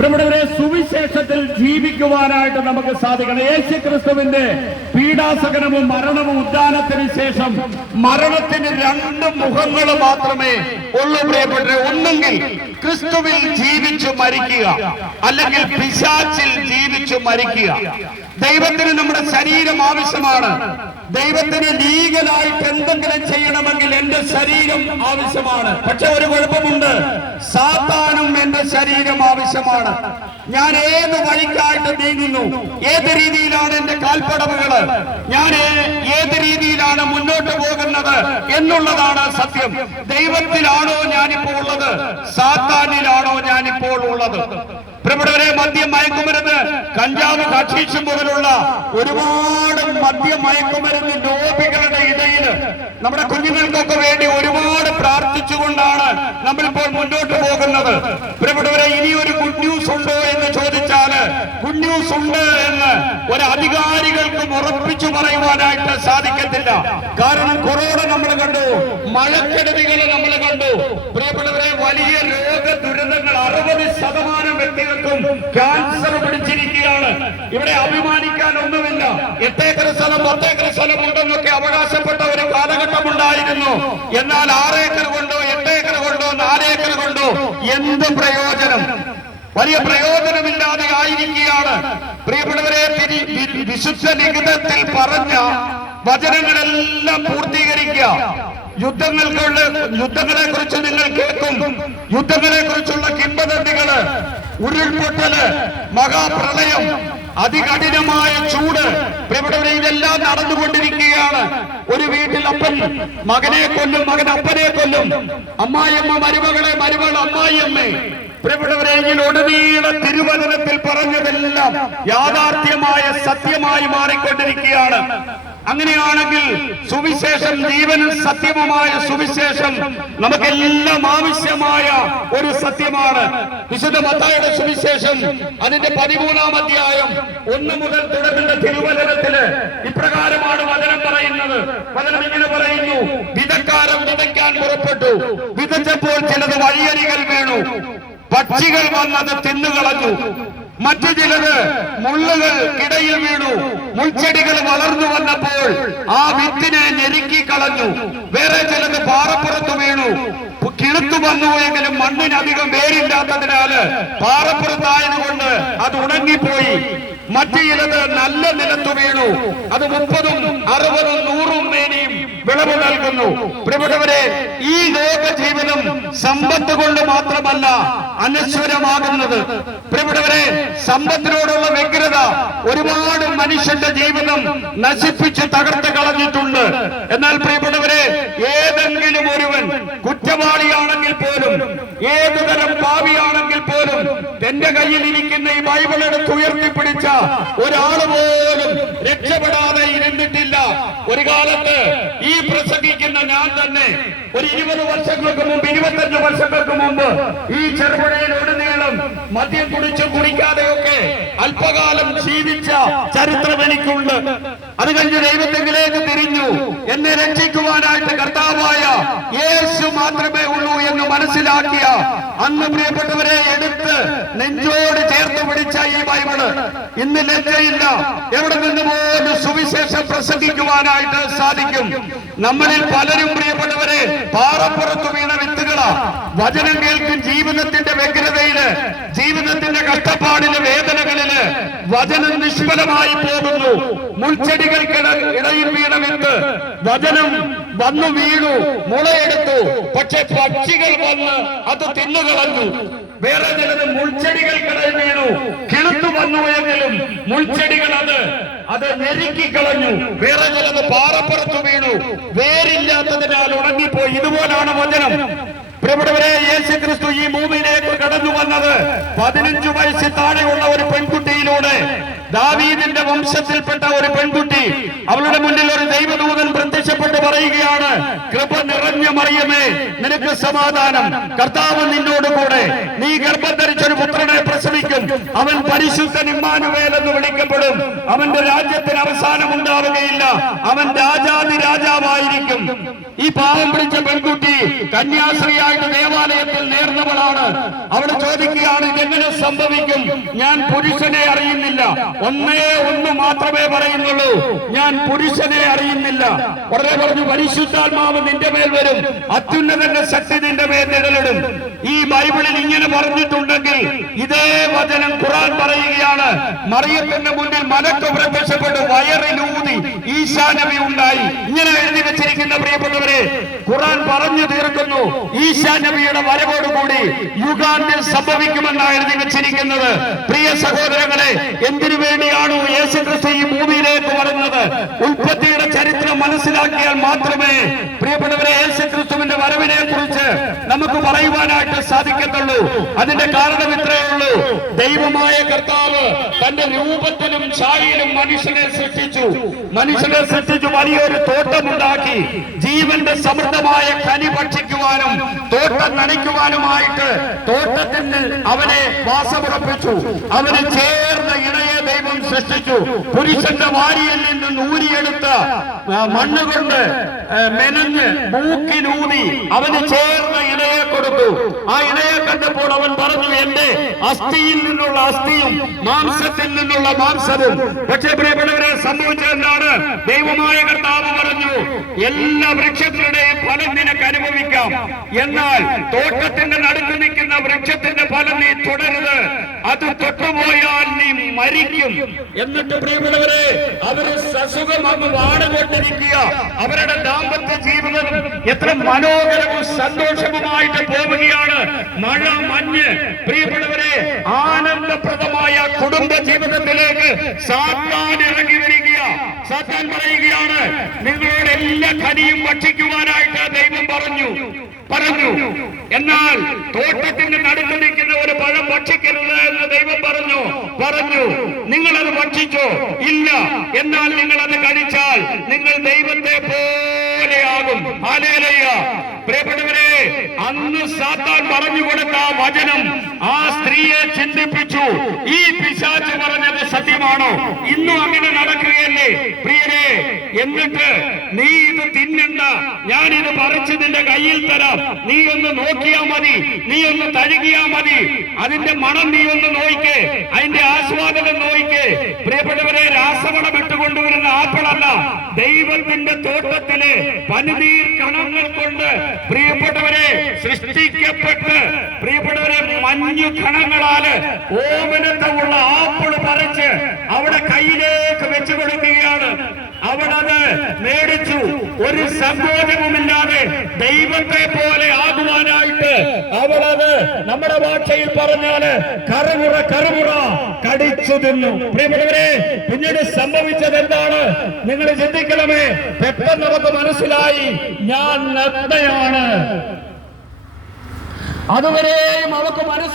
പ്രിയപ്പെട്ടവരെ, സുവിശേഷത്തിൽ ജീവിക്കുവാനായിട്ട് നമുക്ക് സാധിക്കണം. യേശു ക്രിസ്തുവിന്റെ പീഡാസകനവും മരണവും ഉദ്ധാനത്തിന് ശേഷം മരണത്തിന് രണ്ട് മുഖങ്ങൾ മാത്രമേ ഉള്ളൂ പ്രിയപ്പെട്ടവരെ. ഒന്നെങ്കിൽ ക്രിസ്തുവിൽ ജീവിച്ചു മരിക്കുക, അല്ലെങ്കിൽ പിശാചിൽ ജീവിച്ചു മരിക്കുക. ദൈവത്തിന് നമ്മുടെ ശരീരം ആവശ്യമാണ്. ദൈവത്തിന് ലീഗലായിട്ട് എന്തെങ്കിലും ചെയ്യണമെങ്കിൽ എന്റെ ശരീരം ആവശ്യമാണ്. പക്ഷെ ഒരു കുഴപ്പമുണ്ട്, സാത്താനും എന്റെ ശരീരം ആവശ്യമാണ്. ഞാൻ ഏത് വഴിക്കായിട്ട് നീങ്ങുന്നു, ഏത് രീതിയിലാണ് എന്റെ കാൽപ്പടവുകള്, ഞാൻ ഏത് രീതിയിലാണ് മുന്നോട്ട് പോകുന്നത് എന്നുള്ളതാണ് സത്യം. ദൈവത്തിലാണോ ഞാനിപ്പോൾ ഉള്ളത്, സാത്താനിലാണോ ഞാനിപ്പോൾ ഉള്ളത്? പ്രിയപ്പെട്ടവരെ, മദ്യം, മയക്കുമരുന്ന്, കഞ്ചാവ്, കക്ഷീഷ് മുതലുള്ള ഒരുപാട് മദ്യമയക്കുമരുന്ന് ലോബികളുടെ ഇടയിൽ നമ്മുടെ കുഞ്ഞുങ്ങൾക്കൊക്കെ വേണ്ടി ഒരുപാട് പ്രാർത്ഥിച്ചുകൊണ്ടാണ് നമ്മളിപ്പോൾ മുന്നോട്ട് പോകുന്നത്. പ്രിയപ്പെട്ടവരെ, ഇനി ഒരു ഗുഡ് ന്യൂസ് ഉണ്ടോ എന്ന് ചോദിച്ചാല് ഗുഡ് ന്യൂസ് ഉണ്ട് എന്ന് ഒരു അധികാരികൾക്കും ഉറപ്പിച്ചു പറയുവാനായിട്ട് സാധിക്കത്തില്ല. കാരണം കൊറോണ നമ്മൾ കണ്ടു, മഴക്കെടുതികൾ നമ്മൾ കണ്ടു. പ്രിയപ്പെട്ടവരെ, വലിയ രോഗ ദുരിതങ്ങൾ 60% വ്യക്തികൾക്കും ക്യാൻസർ പിടിച്ചിരിക്കുകയാണ്. ഇവിടെ അഭിമാനിക്കാൻ ഒന്നുമില്ല. 8 ഏക്കർ സ്ഥലം 10 ഏക്കർ സ്ഥലം ഉണ്ടെന്നൊക്കെ അവകാശപ്പെട്ട ഒരു കാലഘട്ടം ഉണ്ടായിരുന്നു. എന്നാൽ 6 ഏക്കർ കൊണ്ടോ 8 ഏക്കർ കൊണ്ടോ 4 ഏക്കർ കൊണ്ടോ എന്ത് പ്രയോജനം? വലിയ പ്രയോജനമില്ലാതെ ആയിരിക്കുകയാണ്. പ്രിയപ്പെട്ടവരെ, വിശുദ്ധ ലിഖിതത്തിൽ പറഞ്ഞ വചനങ്ങളെല്ലാം പൂർത്തീകരിക്കുക. യുദ്ധങ്ങളെ കുറിച്ച് നിങ്ങൾ കേൾക്കും. യുദ്ധങ്ങളെ കുറിച്ചുള്ള കിംവദന്തികള്, ഉരുൾപൊട്ടല്, മഹാപ്രളയം, അതികഠിനമായ ചൂട്, പ്രിയപ്പെട്ടവരെ, ഇതെല്ലാം നടന്നുകൊണ്ടിരിക്കുകയാണ്. ഒരു വീട്ടിൽ അപ്പൻ മകനെ കൊല്ലും, മകൻ അപ്പനെ കൊല്ലും, അമ്മായിയമ്മ മരുമകളെ, മരുമകൾ അമ്മായിയമ്മേ. പ്രിയപ്പെട്ടവരെ, ഒടുനീള തിരുവചനത്തിൽ പറഞ്ഞതെല്ലാം യാഥാർത്ഥ്യമായ സത്യമായി മാറിക്കൊണ്ടിരിക്കുകയാണ്. അങ്ങനെയാണെങ്കിൽ സുവിശേഷം, ജീവനും സത്യവുമായ സുവിശേഷം നമുക്കെല്ലാം ആവശ്യമായ ഒരു സത്യമാണ്. വിശുദ്ധ മത്തായിയുടെ സുവിശേഷം അതിന്റെ 13-ാം അധ്യായം 1 മുതൽ തുടങ്ങുന്ന തിരുവചനത്തില് ഇപ്രകാരമാണ് വചനം പറയുന്നത്. വചനം ഇങ്ങനെ പറയുന്നു: വിതക്കാരൻ വിതയ്ക്കാൻ പുറപ്പെട്ടു. വിതച്ചപ്പോൾ ചിലത് വഴിയരികിൽ വീണു, പക്ഷികൾ വന്നത് തിന്നുകളഞ്ഞു. മറ്റു ചിലത് മുള്ളുകൾ ഇടയിൽ വീണു. മുൾച്ചെടികൾ വളർന്നു വന്നപ്പോൾ ആ വിത്തിനെ ഞെരുക്കി കളഞ്ഞു. വേറെ ചിലത് പാറപ്പുറത്ത് വീണു. കിളുത്തു വന്നു എങ്കിലും മണ്ണിനധികം വേരില്ലാത്തതിനാല് പാറപ്പുറത്തായതുകൊണ്ട് അത് ഉണങ്ങിപ്പോയി. മറ്റു ചിലത് നല്ല നിലത്തു വീണു. അത് 30, 60, 100 മേനിയും വിളവ് നൽകുന്നു. പ്രിയപ്പെട്ടവരെ, ഈ ലോക ജീവിതം സമ്പത്ത് കൊണ്ട് മാത്രമല്ല അനശ്വരമാകുന്നത്. പ്രിയപ്പെട്ടവരെ, സമ്പത്തിനോടുള്ള വ്യഗ്രത ഒരുപാട് മനുഷ്യന്റെ ജീവിതം നശിപ്പിച്ച് തകർത്ത് കളഞ്ഞിട്ടുണ്ട്. എന്നാൽ പ്രിയപ്പെട്ടവരെ, ഏതെങ്കിലും ഒരുവൻ കുറ്റവാളിയാണെങ്കിൽ പോലും, ഏതുതരം പാപിയാണെങ്കിൽ പോലും, എന്റെ കയ്യിൽ ഇരിക്കുന്ന ഈ ബൈബിൾ എടുത്ത് ഉയർത്തിപ്പിടിച്ച ഒരാൾ പോലും രക്ഷപ്പെടാതെ ഇരുന്നിട്ടില്ല. ഒരു കാലത്ത് ഈ പ്രസംഗിക്കുന്ന ഞാൻ തന്നെ ഒരു 20 വർഷങ്ങൾക്ക് മുമ്പ്, 25 വർഷങ്ങൾക്ക് മുമ്പ് ഈ ചെറുപുഴയിൽ ഉടനീളം മദ്യം കുടിക്കാതെയൊക്കെ അല്പകാലം ജീവിച്ച ചരിത്രം എനിക്കുണ്ട്. അത് കഴിഞ്ഞ് ദൈവത്തെങ്കിലേക്ക് തിരിഞ്ഞു. എന്നെ രക്ഷിക്കുവാനായിട്ട് കർത്താവായ യേശു മാത്രമേ ഉള്ളൂ എന്ന് മനസ്സിലാക്കിയ അന്ന് പ്രിയപ്പെട്ടവരെ എടുത്ത് നെഞ്ചോട് ചേർത്ത് പിടിച്ച ഈ ബൈബിള് ഇന്ന് ലജ്ജയില്ല. എവിടെ നിന്ന് പോലും സുവിശേഷം പ്രസംഗിക്കുവാനായിട്ട് സാധിക്കും. നമ്മളിൽ പലരും പ്രിയപ്പെട്ടവരെ പാറപ്പുറത്ത് വീണ വിത്തുകളാ. വചനം കേൾക്കും ജീവിതത്തിന്റെ വ്യഗ്രതയില്, ജീവിതത്തിന്റെ കഷ്ടപ്പാടില്, വേദനകളില് വചനം നിഷ്ഫലമായി പോകുന്നു. മുൾച്ചെടികൾക്കിടയിൽ വീണ വിത്ത് വചനം വന്നു വീണു, മുളയെടുത്തു. പക്ഷെ പക്ഷികൾ വന്ന് അത് തിന്നുകളഞ്ഞു. വേറെ ചിലത് മുൾച്ചെടികൾക്കിടയിൽ വീണു, കിളുത്തു വന്നു എങ്കിലും മുൾച്ചെടികൾ അത് ഞെരുക്കിക്കളഞ്ഞു. വേറെ ചിലത് പാറപ്പുറത്ത് വീണു, വേരില്ലാത്തതിനാൽ ഉണങ്ങിപ്പോയി. ഇതുപോലാണ് വചനം. പ്രിയപ്പെട്ടവരെ, യേശു ക്രിസ്തു ഈ ഭൂമിയിലേക്ക് കടന്നു വന്നത് 15 വയസ്സിൽ താഴെയുള്ള ഒരു പെൺകുട്ടിയിലൂടെ. ദാവീദിന്റെ വംശത്തിൽപ്പെട്ട ഒരു പെൺകുട്ടി. അവളുടെ മുന്നിൽ ഒരു ദൈവദൂതൻ പ്രത്യക്ഷപ്പെട്ട് പറയുകയാണ്: കൃപ നിറഞ്ഞ മറിയമേ, നിനക്ക് സമാധാനം, കർത്താവ് നിന്നോട് കൂടെ. നീ ഗർഭം ധരിച്ചൊരു പുത്രനെ പ്രസവിക്കും, ജനിക്കും. അവൻ പരിശുദ്ധൻ ഇമ്മാനുവേൽ എന്ന് വിളിക്കപ്പെടും. അവന്റെ രാജ്യത്തിന് അവസാനം ഉണ്ടാവുകയില്ല. അവൻ രാജാതി രാജാവായിരിക്കും. ഈ പാവം പിടിച്ച പെൺകുട്ടി കന്യാസ്ത്രീയായിട്ട് ദേവാലയത്തിൽ നേർന്നവളാണ്. അവൾ ചോദിക്കുകയാണ്, ഇതെങ്ങനെ സംഭവിക്കും? ഞാൻ പുരുഷനെ അറിയുന്നില്ല. ഒന്ന് മാത്രമേ പറയുന്നുള്ളൂ, ഞാൻ പുരുഷനെ അറിയുന്നില്ല. ഉടനെ പറഞ്ഞു, പരിശുദ്ധാത്മാവ് നിന്റെ മേൽ വരും, അത്യുന്നതന്റെ ശക്തി നിന്റെ മേൽ നിഴലിടും. ഈ ബൈബിളിൽ ഇങ്ങനെ പറഞ്ഞിട്ടുണ്ടെങ്കിൽ ഇതേ വചനം ഖുർആൻ പറയുകയാണ്, മറിയത്തിന്റെ മുന്നിൽ മലക്ക് പ്രത്യക്ഷപ്പെട്ട് വയറിലൂതി ഈശാ നബി ഉണ്ടായി. ഇങ്ങനെ എഴുതി വെച്ചിരിക്കുന്ന പ്രിയപ്പെട്ടവരെ, ഖുർആൻ പറഞ്ഞു തീർക്കുന്നു, ഈശാ നബിയുടെ വരവോടുകൂടി യുഗാന്ത്യം സംഭവിക്കുമെന്നാണ് എഴുതി വെച്ചിരിക്കുന്നത്. പ്രിയ സഹോദരങ്ങളെ, എന്തിനു വേണ്ടിയാണ് യേശുക്രിസ്തു ഈ ഭൂമിയിലേക്ക് വരുന്നത്? ഉൽപ്പത്തിയുടെ ചരിത്രം മനസ്സിലാക്കിയാൽ മാത്രമേ പ്രിയപ്പെട്ടവരെ യേശുക്രിസ്തുവിന്റെ വരവിനെ കുറിച്ച് നമുക്ക് പറയുവാനായിട്ട് സാധിക്കത്തുള്ളൂ. അതിന്റെ കാരണം ഇത്രയേ ഉള്ളൂ, ദൈവമായ കർത്താവ് തന്റെ രൂപത്തിലും ഛായയിലും മനുഷ്യനെ സൃഷ്ടിച്ചു. വലിയൊരു തോട്ടമുണ്ടാക്കി, ജീവന്റെ സമൃദ്ധമായ കനി ഭക്ഷിക്കുവാനും തോട്ടം നനയ്ക്കുവാനുമായിട്ട് തോട്ടത്തിന് അവനെ വാസമുറപ്പിച്ചു. അവന് ചേർന്ന ഇണയെ ദൈവം സൃഷ്ടിച്ചു. പുരുഷന്റെ വാരിയിൽ നിന്ന് ഊരിയെടുത്ത മണ്ണുകൊണ്ട് മെനഞ്ഞ് മൂക്കിലൂതി അവന് ചേർന്ന ഇണയെ കൊടുത്തു. ആ ഇണയെ കണ്ടപ്പോൾ അവൻ പറഞ്ഞു, എന്റെ അസ്ഥിയിൽ നിന്നുള്ള അസ്ഥിയും മാംസത്തിൽ നിന്നുള്ള മാംസവും. പക്ഷേ പ്രിയപ്പെട്ടവരെ, സംഭവിച്ചത് എന്താണ്? ദൈവമായ കർത്താവ് പറഞ്ഞു, എല്ലാ വൃക്ഷങ്ങളുടെയും ഫലം നിനക്ക് അനുഭവിക്കാം, എന്നാൽ തോട്ടത്തിന്റെ നടുക്ക് നിൽക്കുന്ന വൃക്ഷത്തിന്റെ ഫലം നീ തുടരുത്, അത് തൊട്ടുപോയാൽ നീ മരിക്കും. എന്നിട്ട് പ്രിയപ്പെട്ടവരെ, അവര് സസുഖം അങ്ങ് വാടുകൊണ്ടിരിക്കുക. അവരുടെ ദാമ്പത്യ ജീവിതം എത്ര മനോഹരവും സന്തോഷവുമായിട്ട് പോവുകയാണ്. മഴ, മഞ്ഞ്, പ്രിയപ്പെട്ടവരെ, ആനന്ദപ്രദമായ കുടുംബ ജീവിതത്തിലേക്ക് സാത്താൻ ഇറങ്ങി വരിക. സാത്താൻ പറയുകയാണ്, നിങ്ങളുടെ എല്ലാ ഖനിയും ഭക്ഷിക്കുവാനായിട്ട് ദൈവം പറഞ്ഞു. എന്നാൽ തോട്ടത്തിന്റെ നടുക്ക് നിൽക്കുന്ന ഒരു പഴം ഭക്ഷിക്കരുത് എന്ന് ദൈവം പറഞ്ഞു. നിങ്ങളത് ഭക്ഷിച്ചോ? ഇല്ല. എന്നാൽ നിങ്ങൾ അത് കഴിച്ചാൽ നിങ്ങൾ ദൈവത്തെ പോലെയാകും. ഹല്ലേലൂയ. പ്രിയപ്പെട്ടവരെ, അന്ന് സാത്താൻ പറഞ്ഞു കൊടുത്ത വചനം ആ സ്ത്രീയെ ചിന്തിപ്പിച്ചു. ഈ പിശാച് പറഞ്ഞത് സത്യമാണോ? ഇന്നും അങ്ങനെ നടക്കുകയല്ലേ പ്രിയരെ? എന്നിട്ട് നീ ഇത് തിന്നണ്ട, ഞാനിത് പറിച്ച് നിന്റെ കയ്യിൽ തരാം, നീ ഒന്ന് നോക്കിയാ മതി, നീ ഒന്ന് തഴുകിയാ മതി, അതിന്റെ മണം നീ ഒന്ന് നോയിക്കേ, അതിന്റെ ആസ്വാദനം നോയിക്കേ. പ്രിയപ്പെട്ടവരെ, രാസവളം ഇട്ടുകൊണ്ടുവരുന്ന ആപ്പിളല്ല, ദൈവത്തിന്റെ തോട്ടത്തിലെ പനിനീർ കണങ്ങൾ കൊണ്ട് പ്രിയപ്പെട്ടവരെ സൃഷ്ടിക്കപ്പെട്ട് പ്രിയപ്പെട്ടവരെ മഞ്ഞു കണങ്ങളാല് ഓമനത്തുള്ള ആപ്പിൾ പറിച്ച് അവിടെ കയ്യിലേക്ക് വെച്ചു കൊടുക്കുകയാണ്. അവളത് മേടിച്ചു. ഒരു സങ്കോചവുമില്ലാതെ ദൈവത്തെ പോലെ ആകുവാനായിട്ട് അവളത്, നമ്മുടെ ഭാഷയിൽ പറഞ്ഞാല് കറുമുറ കടിച്ചു തിന്നു. പ്രിയപ്പെട്ടവരെ, പിന്നീട് സംഭവിച്ചത് എന്താണ് നിങ്ങൾ ചിന്തിക്കണമേ. പെട്ടെന്ന് നമുക്ക് മനസ്സിലായി, ഞാൻ നഗ്നയാണ്. അതുവരെയും അവർക്ക് മനസ്സിലായി.